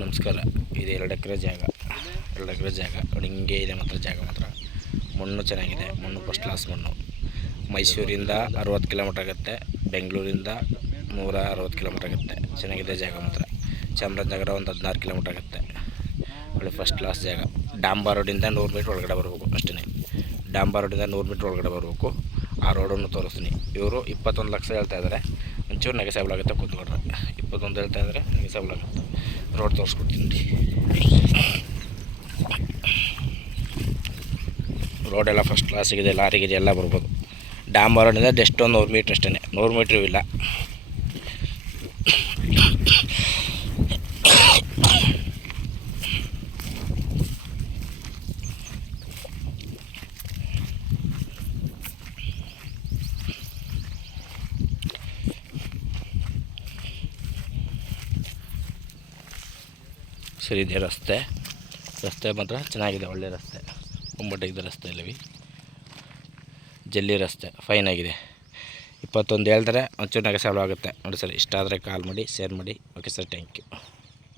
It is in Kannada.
ನಮಸ್ಕಾರ. ಇದು 2 ಎಕರೆ ಜಾಗ. 2 ಎಕರೆ ಜಾಗ ನೋಡಿ, ಹಿಂಗೆ ಇದೆ ಮಾತ್ರ ಜಾಗ ಮಾತ್ರ. ಮಣ್ಣು ಚೆನ್ನಾಗಿದೆ, ಮಣ್ಣು ಫಸ್ಟ್ ಕ್ಲಾಸ್ ಮಣ್ಣು. ಮೈಸೂರಿಂದ 60 ಕಿಲೋಮೀಟ್ರ್ ಆಗುತ್ತೆ, ಬೆಂಗಳೂರಿಂದ 160 ಕಿಲೋಮೀಟ್ರ್ ಆಗುತ್ತೆ. ಚೆನ್ನಾಗಿದೆ ಜಾಗ ಮಾತ್ರ. ಚಾಮರಾಜನಗರ ಒಂದು 16 ಕಿಲೋಮೀಟ್ರ್ ಆಗುತ್ತೆ. ಒಳ್ಳೆ ಫಸ್ಟ್ ಕ್ಲಾಸ್ ಜಾಗ. ಡಾಂಬಾ ರೋಡಿಂದ 100 ಮೀಟ್ರ್ ಒಳಗಡೆ ಬರಬೇಕು ಅಷ್ಟೇ. ಡಾಂಬಾ ರೋಡಿಂದ 100 ಮೀಟ್ರ್ ಒಳಗಡೆ ಬರಬೇಕು. ಆ ರೋಡನ್ನು ತೋರಿಸ್ತೀನಿ. ಇವರು 21 ಲಕ್ಷ ಹೇಳ್ತಾ ಇದ್ದಾರೆ. ಒಂಚೂರು ನೆಗೆಸಬಲ್ ಆಗುತ್ತೆ, ಕೂತ್ಕೊಂಡ್ರೆ 21 ಹೇಳ್ತಾ ಇದ್ದಾರೆ, ನೆಗೆಸಬಲ್ ಆಗುತ್ತೆ. ರೋಡ್ ತೋರಿಸ್ಕೊಡ್ತೀನಿ. ರೋಡೆಲ್ಲ ಫಸ್ಟ್ ಕ್ಲಾಸಿಗಿದೆ, ಲಾರಿಗಿದೆ, ಎಲ್ಲ ಬರ್ಬೋದು. ಡಾಂಬಾ ರೋಡಿಂದ ಜಸ್ಟ್ ಒಂದು 100 ಮೀಟ್ರ್ ಅಷ್ಟೇ, 100 ಮೀಟ್ರೂ ಇಲ್ಲ. ಸರಿ ಇದೆ ರಸ್ತೆ ಮಾತ್ರ ಚೆನ್ನಾಗಿದೆ, ಒಳ್ಳೆ ರಸ್ತೆ. ಮುಂಬಟ್ಟಿಗೆ ರಸ್ತೆ ಇಲ್ಲವಿ, ಜಲ್ಲಿ ರಸ್ತೆ ಫೈನ್ ಆಗಿದೆ. 21 ಹೇಳ್ತಾರೆ, ಒಂಚೂರು ನೆಗೆಸಬಲ್ ಆಗುತ್ತೆ ನೋಡಿ ಸರ್. ಇಷ್ಟ ಆದರೆ ಕಾಲ್ ಮಾಡಿ, ಶೇರ್ ಮಾಡಿ. Okay sir, thank you.